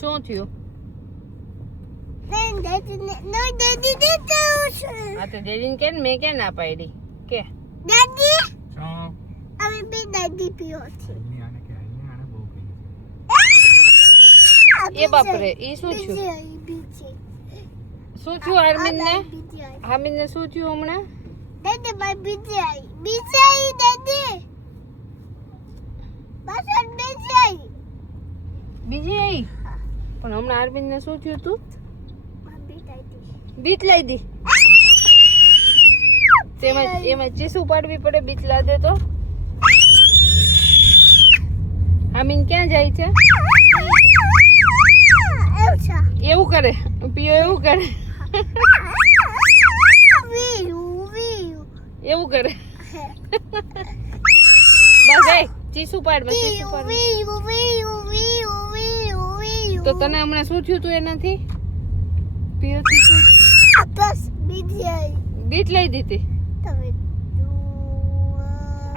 શું થયું? હા તો ડેડીને કે મેં ક્યાં ના પાડી કે એ બાપરે ઈ શું થયું? શું થયું આર્મિનને? આર્મિનને શું થયું હમણાં? બીજી આવી પણ હમણાં આર્મિનને શું થયું? તું બીક લઈ દી એમાં ચીસું પાડવી પડે બીક લાદે તો. આમીન ક્યાં જાય છે? એવું કરે પિયો એવું કરે એવું કરે બસ એ ચીસું પાડ બસ ચીસું પાડ. તો તને હમણાં શું થયું તું એનાથી? પિયો ચીસું બીટ લઈ દીધી.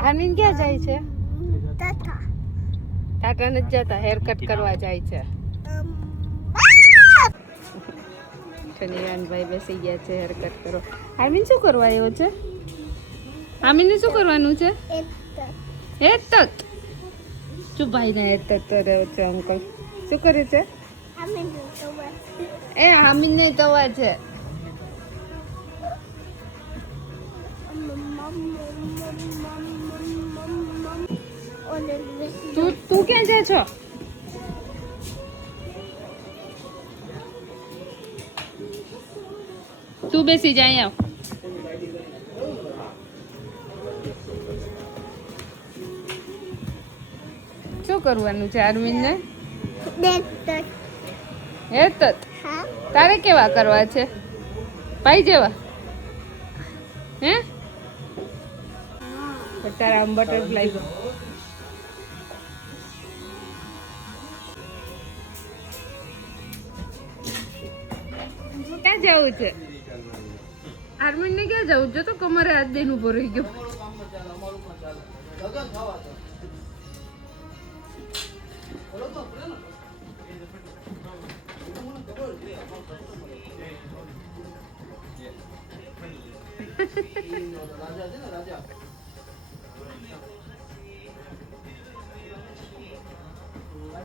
આમીન ક્યાં જાય છે? ટાટા નથી જતા, હેર કટ કરવા જાય છે. નિવાનભાઈ બેસી ગયા છે હેર કટ કરો. આમીન શું કરવા આવ્યો છે? આમીને શું કરવાનું છે? હેર તત શું ભાઈ ના હેર તત કર્યો છે અંકલ? શું કરે છે? એ આમીન ને તવા છે. તું ક્યાં જાય છો? તું બેસી જાય આવ. શું કરવાનું છે આર્મિનને? હે તત તારે કેવા કરવા છે? ભાઈ જેવા હે? તારા આમ બટરફ્લાય ક્યાં જવું છે? આર્મિન ને ક્યાં જવું? જો તો કમરે હાથ દઈને ઉભો રહી ગયો.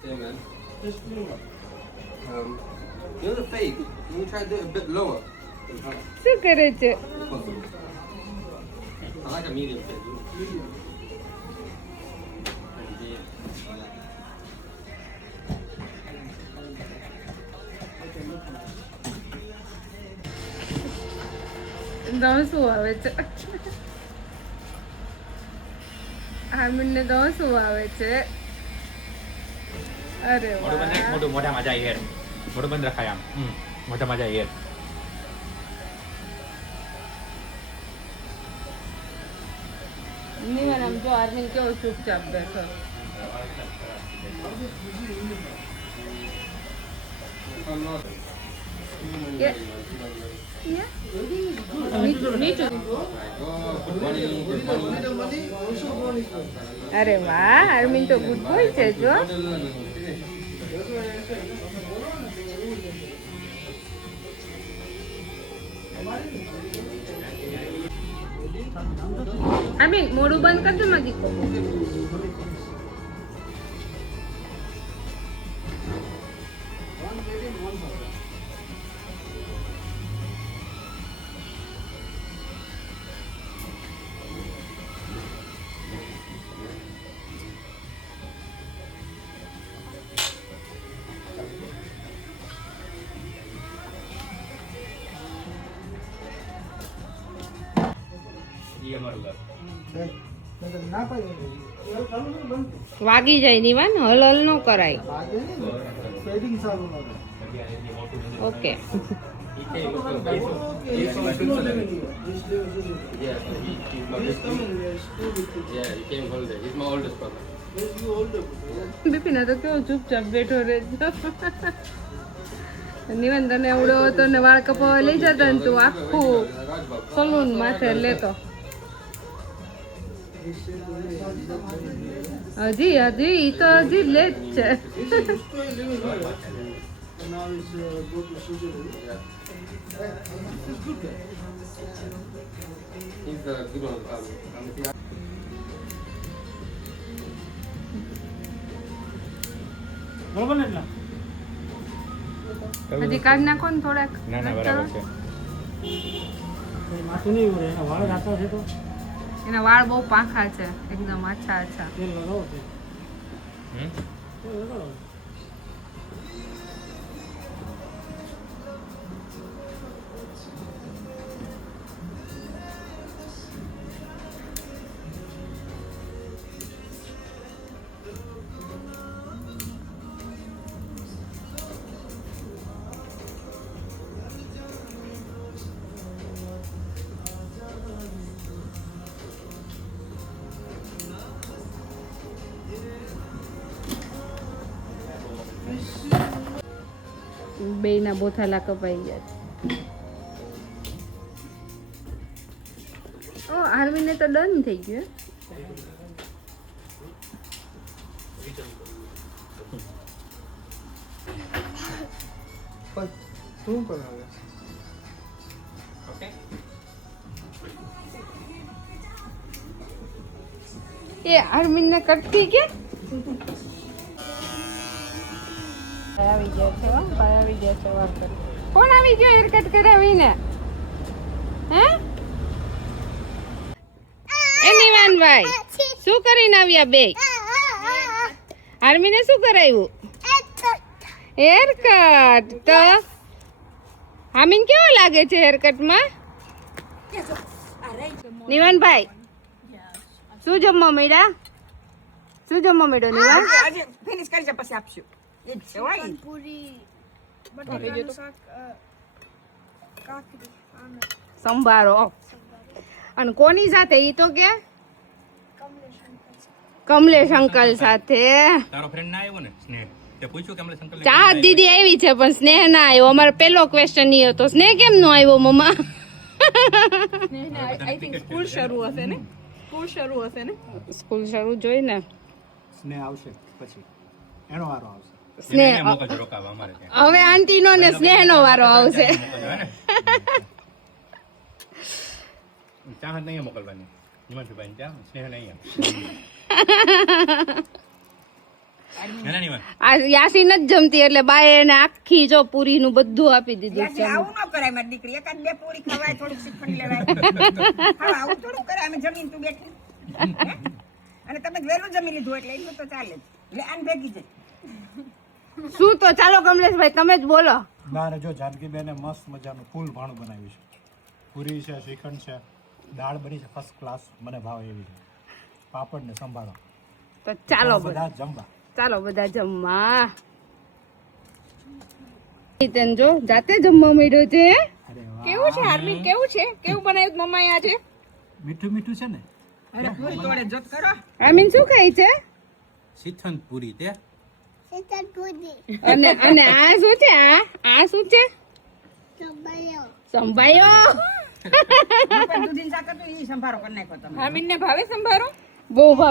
Yeah, man. Just the other fake. You try to do it a bit lower. શું કરે છે? I like a medium fake. દસ શું આવે છે? આર્મિન ને દસ શું આવે છે? અરે મોઢું મોઢામાં જાય હેર. મોઢું બંધ રખાય આમ. મોઢામાં જાય હેર. નિવાન આમ જો આર્મિન કેવો ચૂપચાપ બેઠો. અરે વાહ આર્મિન તો ગુડ બોય છે જો. આર્મિન મોઢું બંધ કરજો મારી દીકો. વાગી જાય નિવાન હલ હલ ન કરાય. ઓકે બિપિન તો કેવો ચૂપચાપ બેઠો રહે. નિવાન તને એવડો હતો ને વાળ કપાવા લઈ જતા ને તું આખું સલૂન માથે લેતો. હજી ઈ તો હજી લે જ છે. now it's go to Suji. Yeah. He's the good one. Yeah. બરોબર ને એટલા હજી કાઢ નાખો ને થોડાક. ના ના બરાબર છે. કંઈ માથું નહીં ઉડે એના વાળ રાતા છે તો એના વાળ બહુ પાંખા છે, એકદમ આછા આછા. તેલ લગાવો છે હમ? તેલ લગાવો બેયના બોથાલા કપાઈ ગયા છે. ઓ આર્મીને તો ડન થઈ ગયું. શું કરાવે ઓકે. એ આર્મીને કટકી કે આવી ગયા છે. ભાઈ આવી ગયા છે. વાત કરી. કોણ આવી ગયો હેર કટ કરાવીને? હે એ નિવાનભાઈ શું કરીને આવ્યા બે? આર્મીને શું કરાવ્યું? Hair cut. તો આમીન કેવો લાગે છે હેર કટમાં? નિવાનભાઈ શું જમવા મળ્યા? શું જમવા મળ્યો નિવાન? આજે ફિનિશ કરી છે પછી આપશું. એ જ છે હોય. સંભારો. અને કોની સાથે? ઈ તો કે કમલેશ અંકલ સાથે. તારો ફ્રેન્ડ ના આવ્યો ને સ્નેહ, તે પૂછ્યું કે અમને સંકલ્પ ચાહત દીદી આવી છે પણ સ્નેહ ના આવ્યો. અમારો પેલો ક્વેશ્ચન ઈ હતો, સ્નેહ કેમ નો આવ્યો મમ્મા? આઈ થિંક સ્કૂલ શરૂ હશે ને. સ્કૂલ શરૂ હશે ને. સ્કૂલ શરૂ જોઈ ને. સ્નેહ આવશે પછી એનો વારો આવશે સ્નેહ મોકલજો રોકાવા અમારે ત્યાં. હવે આંટી નો ને સ્નેહ નો વારો આવશે. મોકલજો હે ને. ચાહત નહીં મોકલવાની. નિમાનભાઈ ત્યાં સ્નેહ નહીં. હે ને નિમાન? આ યાસી નથી જમતી એટલે બાએ એને આખી જો પૂરી નું બધું આપી દીધું છે. ત્યાંથી આવું ન કરાય મારી દીકરી. એકાદ બે પૂરી ખવાય, થોડુંક શ્રીખંડ લેવાય. હા, આવું થોડું કરાય. અમે જમીન તું બેઠી હે? અને તમે વહેલું જમી લીધું એટલે એટલું તો ચાલે જ. એટલે આને ભેગી જાય. શું તો ચાલો કમલેશભાઈ તમે જ બોલો. ના જો જાનકીબેને મસ્ત મજાનું ફૂલ ભાણું બનાવ્યું છે. પૂરી છે, શ્રીખંડ છે, દાળ બની છે ફર્સ્ટ ક્લાસ, મને ભાવ એવી છે. પાપડ ને સંભાળો. તો ચાલો બધા જમવા. ચાલો બધા જમવા. તને જો જાતે જમવા મળ્યો છે. અરે વાહ. કેવું છે આર્મી? કેવું છે? કેવું બનાવ્યું મમ્માએ આજે? મીઠું મીઠું છે ને. અરે પૂરી તોડે જોત કરો. આમીન શું ખાય છે? શીથન પૂરી તે. અને અને આ શું છે? આ શું છે? સંભાયો. પણ દૂધીનું શાક હતું, ઈ સંભારો કરી નાખ્યો તમે. આમીનને ભાવે સંભારો? બહુ ભાવ.